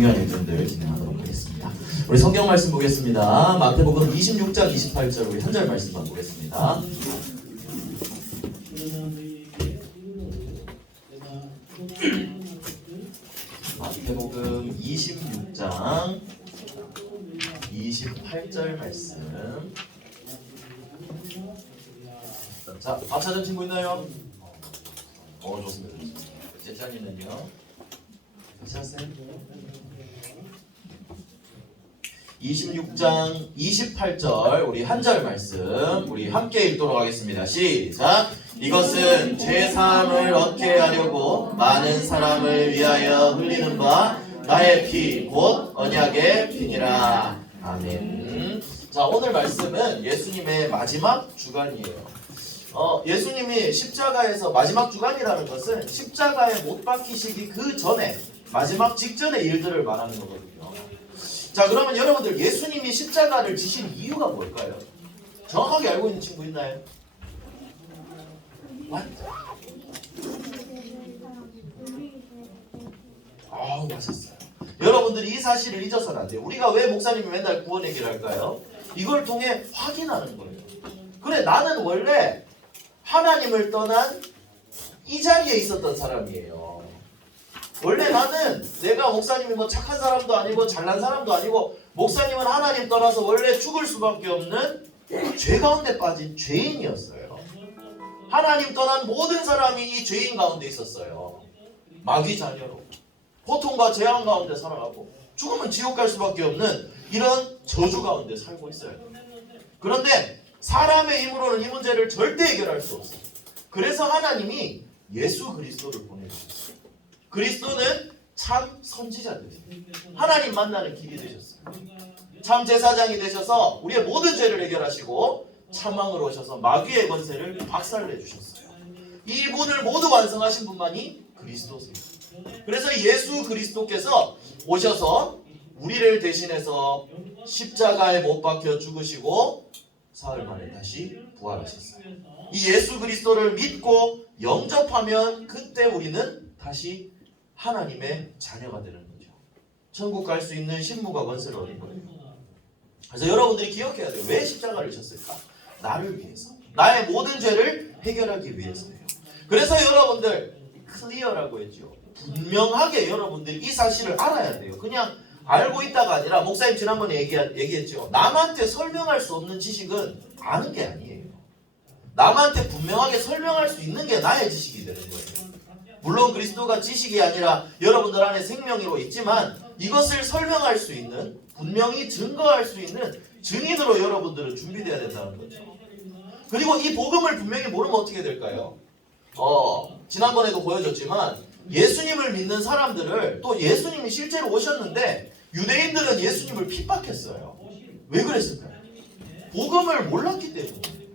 중요한 일들을 진행하도록 하겠습니다. 우리 성경 말씀 보겠습니다. 마태복음 26장 28절 우리 한 절 말씀만 보겠습니다. 마태복음 26장 28절 말씀. 자, 다 찾은 친구 있나요? 좋습니다. 제자님은요? 찾았어요? 26장 28절 우리 한 절 말씀 우리 함께 읽도록 하겠습니다. 시작! 이것은 제3을 얻게 하려고 많은 사람을 위하여 흘리는 바 나의 피 곧 언약의 피니라. 아멘. 자, 오늘 말씀은 예수님의 마지막 주간이에요. 예수님이 십자가에서 마지막 주간이라는 것은 십자가에 못 박히시기 그 전에 마지막 직전의 일들을 말하는 거거든요. 자, 그러면 여러분들 예수님이 십자가를 지신 이유가 뭘까요? 정확하게 알고 있는 친구 있나요? 맞았어요. 여러분들이 이 사실을 잊어서는 안 돼요. 우리가 왜 목사님이 맨날 구원 얘기를 할까요? 이걸 통해 확인하는 거예요. 그래, 나는 원래 하나님을 떠난 이 자리에 있었던 사람이에요. 원래 나는 내가 목사님이 뭐 착한 사람도 아니고 잘난 사람도 아니고 목사님은 하나님 떠나서 원래 죽을 수밖에 없는 죄 가운데 빠진 죄인이었어요. 하나님 떠난 모든 사람이 이 죄인 가운데 있었어요. 마귀 자녀로 고통과 재앙 가운데 살아가고 죽으면 지옥 갈 수밖에 없는 이런 저주 가운데 살고 있어요. 그런데 사람의 힘으로는 이 문제를 절대 해결할 수 없어요. 그래서 하나님이 예수 그리스도를 보내주셨어요. 그리스도는 참 선지자 되셨어요. 하나님 만나는 길이 되셨어요. 참 제사장이 되셔서 우리의 모든 죄를 해결하시고 참왕으로 오셔서 마귀의 권세를 박살내 주셨어요. 이분을 모두 완성하신 분만이 그리스도세요. 그래서 예수 그리스도께서 오셔서 우리를 대신해서 십자가에 못 박혀 죽으시고 사흘 만에 다시 부활하셨어요. 이 예수 그리스도를 믿고 영접하면 그때 우리는 다시 하나님의 자녀가 되는 거죠. 천국 갈 수 있는 신분과 권세를 얻는 거예요. 그래서 여러분들이 기억해야 돼요. 왜 십자가를 졌을까? 나를 위해서. 나의 모든 죄를 해결하기 위해서예요. 그래서 여러분들 클리어라고 했죠. 분명하게 여러분들이 이 사실을 알아야 돼요. 그냥 알고 있다가 아니라 목사님 지난번에 얘기했죠. 남한테 설명할 수 없는 지식은 아는 게 아니에요. 남한테 분명하게 설명할 수 있는 게 나의 지식이 되는 거예요. 물론 그리스도가 지식이 아니라 여러분들 안에 생명으로 있지만 이것을 설명할 수 있는 분명히 증거할 수 있는 증인으로 여러분들은 준비되어야 된다는 거죠. 그리고 이 복음을 분명히 모르면 어떻게 될까요? 지난번에도 보여줬지만 예수님을 믿는 사람들을 또 예수님이 실제로 오셨는데 유대인들은 예수님을 핍박했어요. 왜 그랬을까요? 복음을 몰랐기 때문이에요.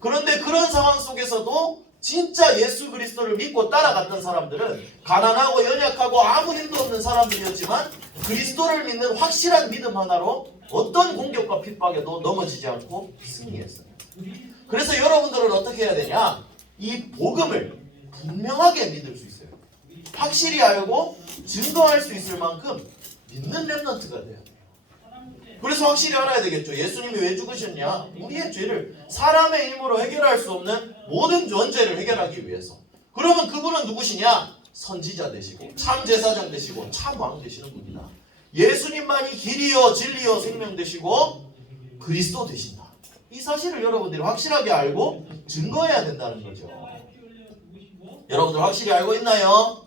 그런데 그런 상황 속에서도 진짜 예수 그리스도를 믿고 따라갔던 사람들은 가난하고 연약하고 아무 힘도 없는 사람들이었지만 그리스도를 믿는 확실한 믿음 하나로 어떤 공격과 핍박에도 넘어지지 않고 승리했어요. 그래서 여러분들은 어떻게 해야 되냐? 이 복음을 분명하게 믿을 수 있어요. 확실히 알고 증거할 수 있을 만큼 믿는 렘넌트가 돼야 돼요. 그래서 확실히 알아야 되겠죠. 예수님이 왜 죽으셨냐? 우리의 죄를 사람의 힘으로 해결할 수 없는 모든 원죄를 해결하기 위해서. 그러면 그분은 누구시냐? 선지자 되시고 참 제사장 되시고 참 왕 되시는 분이다. 예수님만이 길이요 진리요 생명 되시고 그리스도 되신다. 이 사실을 여러분들이 확실하게 알고 증거해야 된다는 거죠. 여러분들 확실히 알고 있나요?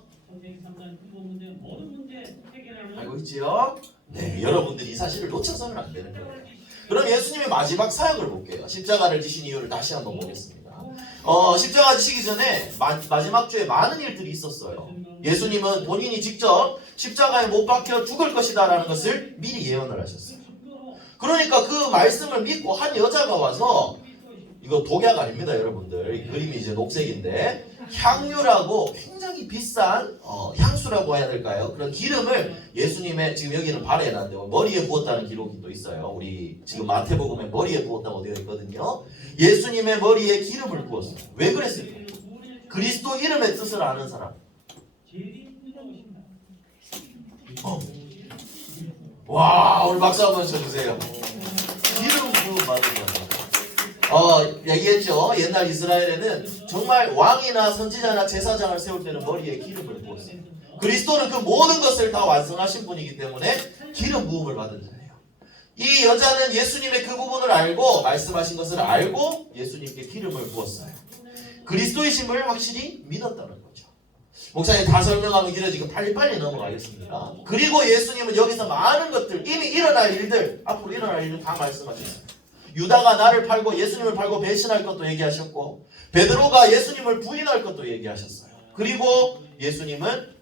알고 있지요? 네, 여러분들이 이 사실을 놓쳐서는 안 되는 거예요. 그럼 예수님의 마지막 사역을 볼게요. 십자가를 지신 이유를 다시 한번 보겠습니다. 십자가 지시기 전에 마지막 주에 많은 일들이 있었어요. 예수님은 본인이 직접 십자가에 못 박혀 죽을 것이다 라는 것을 미리 예언을 하셨어요. 그러니까 그 말씀을 믿고 한 여자가 와서, 이거 독약 아닙니다 여러분들, 이 그림이 이제 녹색인데 향유라고 굉장히 비싼 향수라고 해야 될까요? 그런 기름을 예수님의, 지금 여기는 발에 해놨는데 머리에 부었다는 기록이 또 있어요. 우리 지금 마태복음에 머리에 부었다고 되어 있거든요. 예수님의 머리에 기름을 부었어요. 왜 그랬을까요? 그리스도 이름의 뜻을 아는 사람. 와, 오늘 박수 한번 쳐주세요. 기름 부음 받은 거죠. 얘기했죠. 옛날 이스라엘에는 정말 왕이나 선지자나 제사장을 세울 때는 머리에 기름을 부었어요. 그리스도는 그 모든 것을 다 완성하신 분이기 때문에 기름 부음을 받은 자예요. 이 여자는 예수님의 그 부분을 알고 말씀하신 것을 알고 예수님께 기름을 부었어요. 그리스도이심을 확실히 믿었다는 거죠. 목사님 다 설명하면 길어지고 빨리빨리 넘어가겠습니다. 그리고 예수님은 여기서 많은 것들, 이미 일어날 일들, 앞으로 일어날 일들 다 말씀하셨어요. 유다가 나를 팔고 예수님을 팔고 배신할 것도 얘기하셨고, 베드로가 예수님을 부인할 것도 얘기하셨어요. 그리고 예수님은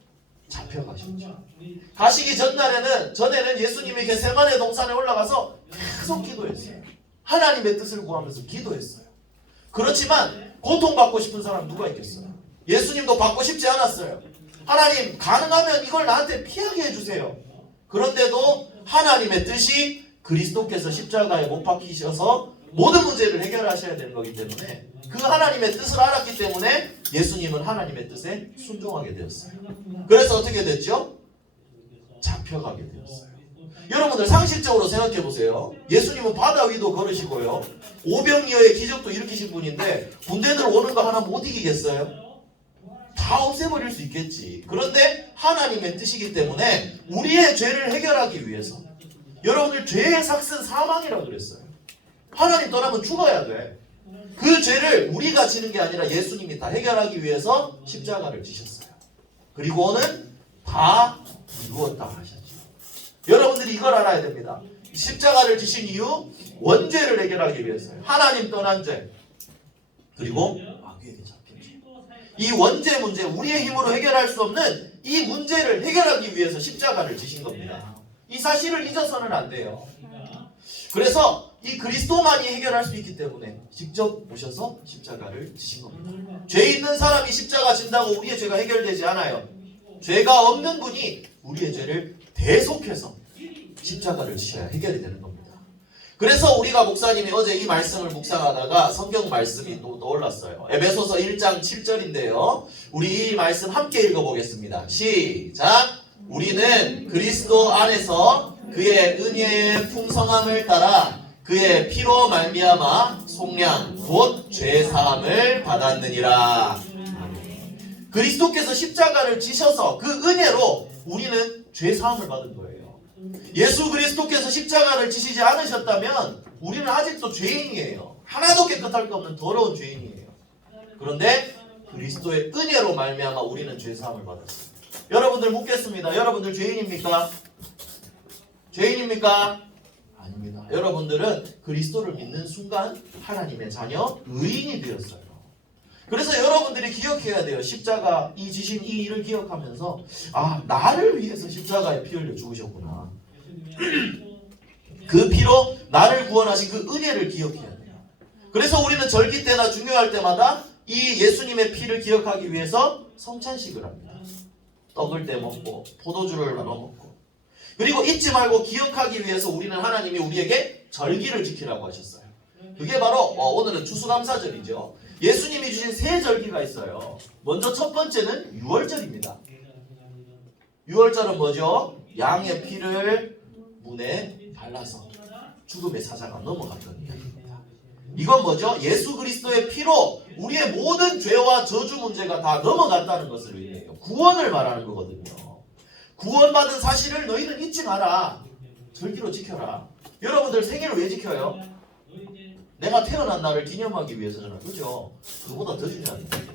잡혀가셨죠. 가시기 전에는 예수님이 겟세마네 동산에 올라가서 계속 기도했어요. 하나님의 뜻을 구하면서 기도했어요. 그렇지만 고통받고 싶은 사람 누가 있겠어요? 예수님도 받고 싶지 않았어요. 하나님 가능하면 이걸 나한테 피하게 해주세요. 그런데도 하나님의 뜻이 그리스도께서 십자가에 못 박히셔서 모든 문제를 해결하셔야 되는 거기 때문에 그 하나님의 뜻을 알았기 때문에 예수님은 하나님의 뜻에 순종하게 되었어요. 그래서 어떻게 됐죠? 잡혀가게 되었어요. 여러분들 상식적으로 생각해 보세요. 예수님은 바다 위도 걸으시고요. 오병이어의 기적도 일으키신 분인데 군대들 오는 거 하나 못 이기겠어요? 다 없애버릴 수 있겠지. 그런데 하나님의 뜻이기 때문에 우리의 죄를 해결하기 위해서 여러분들 죄의 삭은 사망이라고 그랬어요. 하나님 떠나면 죽어야 돼. 그 죄를 우리가 지는 게 아니라 예수님이 다 해결하기 위해서 십자가를 지셨어요. 그리고는 다 이루었다 하셨죠. 여러분들이 이걸 알아야 됩니다. 십자가를 지신 이유 원죄를 해결하기 위해서요. 하나님 떠난 죄 그리고 마귀에게 잡힌 죄. 이 원죄 문제, 우리의 힘으로 해결할 수 없는 이 문제를 해결하기 위해서 십자가를 지신 겁니다. 이 사실을 잊어서는 안 돼요. 그래서 이 그리스도만이 해결할 수 있기 때문에 직접 오셔서 십자가를 지신 겁니다. 죄 있는 사람이 십자가 진다고 우리의 죄가 해결되지 않아요. 죄가 없는 분이 우리의 죄를 대속해서 십자가를 지셔야 해결이 되는 겁니다. 그래서 우리가 목사님이 어제 이 말씀을 묵상하다가 성경 말씀이 또 떠올랐어요. 에베소서 1장 7절인데요. 우리 이 말씀 함께 읽어보겠습니다. 시작! 우리는 그리스도 안에서 그의 은혜의 풍성함을 따라 그의 피로 말미암아 속량 곧 죄사함을 받았느니라. 그리스도께서 십자가를 지셔서 그 은혜로 우리는 죄사함을 받은 거예요. 예수 그리스도께서 십자가를 지시지 않으셨다면 우리는 아직도 죄인이에요. 하나도 깨끗할 거 없는 더러운 죄인이에요. 그런데 그리스도의 은혜로 말미암아 우리는 죄사함을 받았어요. 여러분들 묻겠습니다. 여러분들 죄인입니까? 죄인입니까? 아닙니다. 여러분들은 그리스도를 믿는 순간 하나님의 자녀, 의인이 되었어요. 그래서 여러분들이 기억해야 돼요. 십자가 이 지신 이 일을 기억하면서 나를 위해서 십자가에 피 흘려 죽으셨구나. 그 피로 나를 구원하신 그 은혜를 기억해야 돼요. 그래서 우리는 절기 때나 중요할 때마다 이 예수님의 피를 기억하기 위해서 성찬식을 합니다. 떡을 떼먹고 포도주를 나눠 먹고, 그리고 잊지 말고 기억하기 위해서 우리는 하나님이 우리에게 절기를 지키라고 하셨어요. 그게 바로 오늘은 추수감사절이죠. 예수님이 주신 세 절기가 있어요. 먼저 첫 번째는 유월절입니다. 유월절은 뭐죠? 양의 피를 문에 발라서 죽음의 사자가 넘어갔던 이야기입니다. 이건 뭐죠? 예수 그리스도의 피로 우리의 모든 죄와 저주 문제가 다 넘어갔다는 것을 의미해요. 구원을 말하는 거거든요. 구원받은 사실을 너희는 잊지 마라. 절기로 지켜라. 여러분들 생일을 왜 지켜요? 내가 태어난 날을 기념하기 위해서잖아. 그죠? 그보다 더 중요한 거예요.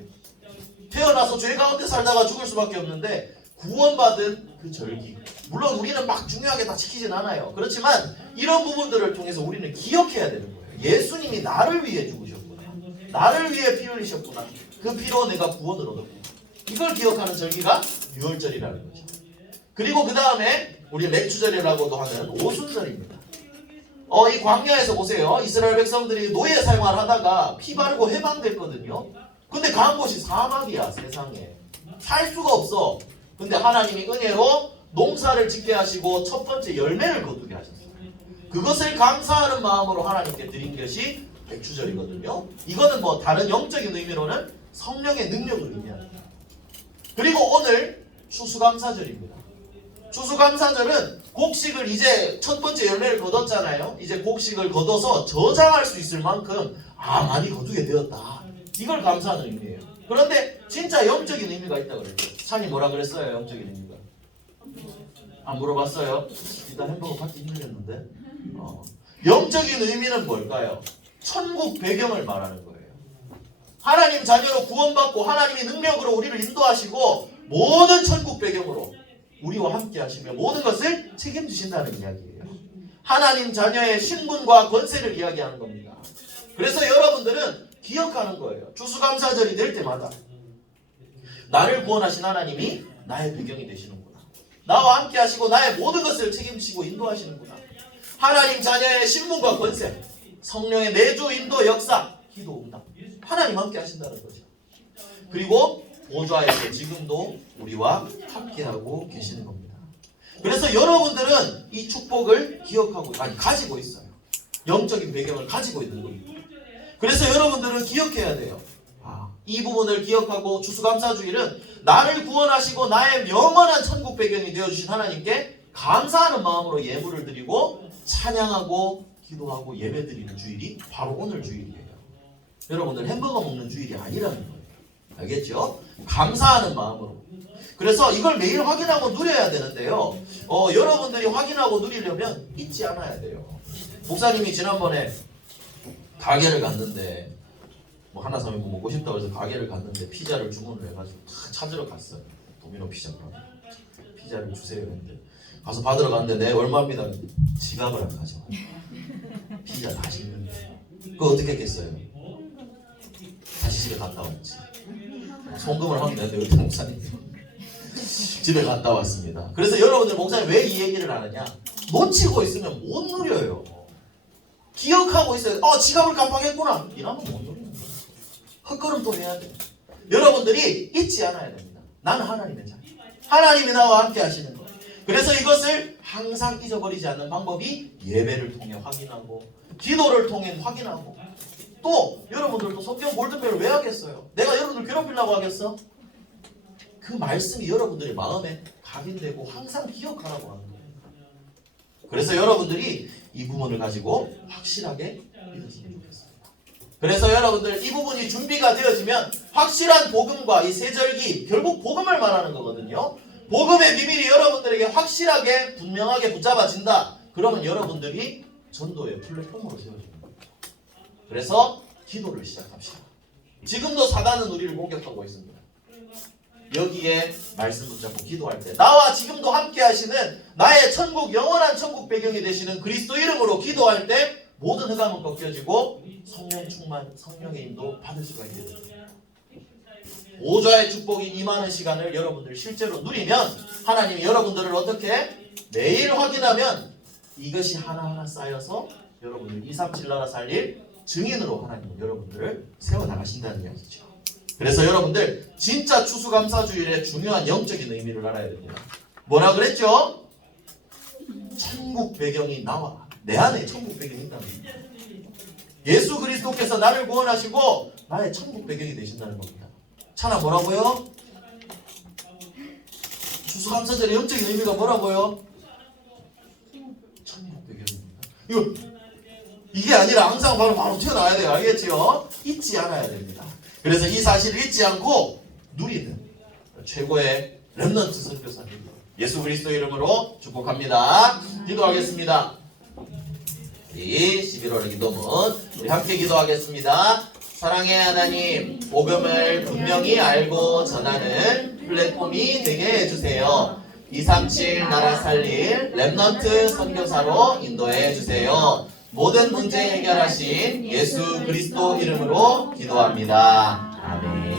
태어나서 죄 가운데 살다가 죽을 수밖에 없는데 구원받은 그 절기. 물론 우리는 막 중요하게 다 지키진 않아요. 그렇지만 이런 부분들을 통해서 우리는 기억해야 되는 거예요. 예수님이 나를 위해 죽으셨구나. 나를 위해 피 흘리셨구나. 그 피로 내가 구원을 얻었구나. 이걸 기억하는 절기가 유월절이라는 거죠. 그리고 그 다음에 우리 맥주절이라고도 하는 오순절입니다. 이 광야에서 보세요. 이스라엘 백성들이 노예 생활 하다가 피 바르고 해방됐거든요. 근데 간 곳이 사막이야. 세상에 살 수가 없어. 근데 하나님이 은혜로 농사를 짓게 하시고 첫 번째 열매를 거두게 하셨어요. 그것을 감사하는 마음으로 하나님께 드린 것이 맥주절이거든요. 이거는 뭐 다른 영적인 의미로는 성령의 능력을 의미합니다. 그리고 오늘 추수감사절입니다. 추수감사절은 곡식을 이제 첫 번째 열매를 거뒀잖아요. 이제 곡식을 거둬서 저장할 수 있을 만큼 많이 거두게 되었다. 이걸 감사하는 의미예요. 그런데 진짜 영적인 의미가 있다고 그랬죠. 산이 뭐라 그랬어요? 영적인 의미가. 안 물어봤어요? 일단 햄버거 받기 힘들겠는데. 영적인 의미는 뭘까요? 천국 배경을 말하는 거예요. 하나님 자녀로 구원받고 하나님이 능력으로 우리를 인도하시고 모든 천국 배경으로 우리와 함께 하시며 모든 것을 책임지신다는 이야기예요. 하나님 자녀의 신분과 권세를 이야기하는 겁니다. 그래서 여러분들은 기억하는 거예요. 추수감사절이 될 때마다 나를 구원하신 하나님이 나의 배경이 되시는구나. 나와 함께 하시고 나의 모든 것을 책임지시고 인도하시는구나. 하나님 자녀의 신분과 권세, 성령의 내주 인도 역사, 기도 응답, 하나님 함께 하신다는 거죠. 그리고 보좌에서 지금도 우리와 함께하고 계시는 겁니다. 그래서 여러분들은 이 축복을 기억하고 가지고 있어요. 영적인 배경을 가지고 있는 겁니다. 그래서 여러분들은 기억해야 돼요. 이 부분을 기억하고 추수감사주일은 나를 구원하시고 나의 영원한 천국 배경이 되어주신 하나님께 감사하는 마음으로 예물을 드리고 찬양하고 기도하고 예배드리는 주일이 바로 오늘 주일이에요. 여러분들 햄버거 먹는 주일이 아니라는 거예요. 알겠죠? 감사하는 마음으로. 그래서 이걸 매일 확인하고 누려야 되는데요. 여러분들이 확인하고 누리려면 잊지 않아야 돼요. 목사님이 지난번에 가게를 갔는데 뭐 하나삼이 뭐 먹고 싶다고 해서 가게를 갔는데 피자를 주문을 해가지고 다 찾으러 갔어요. 도미노 피자가 피자를 주세요 했는데 가서 받으러 갔는데 네 얼마입니다. 지갑을 안 가져와. 피자 다 식는데 그거 어떻게 했겠어요? 다시 집에 갔다 왔지. 송금을 하면 되는데 어떤 목사님 집에 갔다 왔습니다. 그래서 여러분들 목사님 왜 이 얘기를 하느냐? 놓치고 있으면 못 누려요. 기억하고 있어요. 지갑을 깜빡했구나. 이러면 못 누리는 거예요. 헛걸음도 해야 돼요. 여러분들이 잊지 않아야 됩니다. 나는 하나님의 자녀. 하나님이 나와 함께 하시는 거예요. 그래서 이것을 항상 잊어버리지 않는 방법이 예배를 통해 확인하고 기도를 통해 확인하고 또 여러분들도 성경 골든벨을 왜 하겠어요? 내가 여러분들 괴롭히려고 하겠어? 그 말씀이 여러분들의 마음에 각인되고 항상 기억하라고 하는 거예요. 그래서 여러분들이 이 부분을 가지고 확실하게 믿으시면 좋겠습니다. 그래서 여러분들 이 부분이 준비가 되어지면 확실한 복음과 이 세절기 결국 복음을 말하는 거거든요. 복음의 비밀이 여러분들에게 확실하게 분명하게 붙잡아진다. 그러면 여러분들이 전도의 플랫폼으로 세워집니다. 그래서 기도를 시작합시다. 지금도 사단은 우리를 공격하고 있습니다. 여기에 말씀 붙잡고 기도할 때 나와 지금도 함께 하시는 나의 천국 영원한 천국 배경이 되시는 그리스도 이름으로 기도할 때 모든 흑암은 꺾여지고 성령 충만 성령의 인도 받을 수가 있게 됩니다. 보좌의 축복이 임하는 시간을 여러분들 실제로 누리면 하나님이 여러분들을 어떻게 매일 확인하면 이것이 하나하나 쌓여서 여러분들 237 나라 살릴 증인으로 하나님은 여러분들을 세워나가신다는 이야기죠. 그래서 여러분들 진짜 추수감사주일의 중요한 영적인 의미를 알아야 됩니다. 뭐라 그랬죠? 천국 배경이 나와 내 안에 천국 배경이 있다는 겁니다. 예수 그리스도께서 나를 구원하시고 나의 천국 배경이 되신다는 겁니다. 차나 뭐라고요? 추수감사절의 영적인 의미가 뭐라고요? 천국 배경입니다. 이게 아니라 항상 바로 튀어나와야 돼요. 알겠죠? 잊지 않아야 됩니다. 그래서 이 사실을 잊지 않고 누리는 최고의 렘넌트 선교사님 예수 그리스도 이름으로 축복합니다. 기도하겠습니다. 이 11월의 기도문 우리 함께 기도하겠습니다. 사랑의 하나님, 복음을 분명히 알고 전하는 플랫폼이 되게 해주세요. 237 나라 살릴 렘넌트 선교사로 인도해 주세요. 모든 문제 해결하신 예수 그리스도 이름으로 기도합니다. 아멘.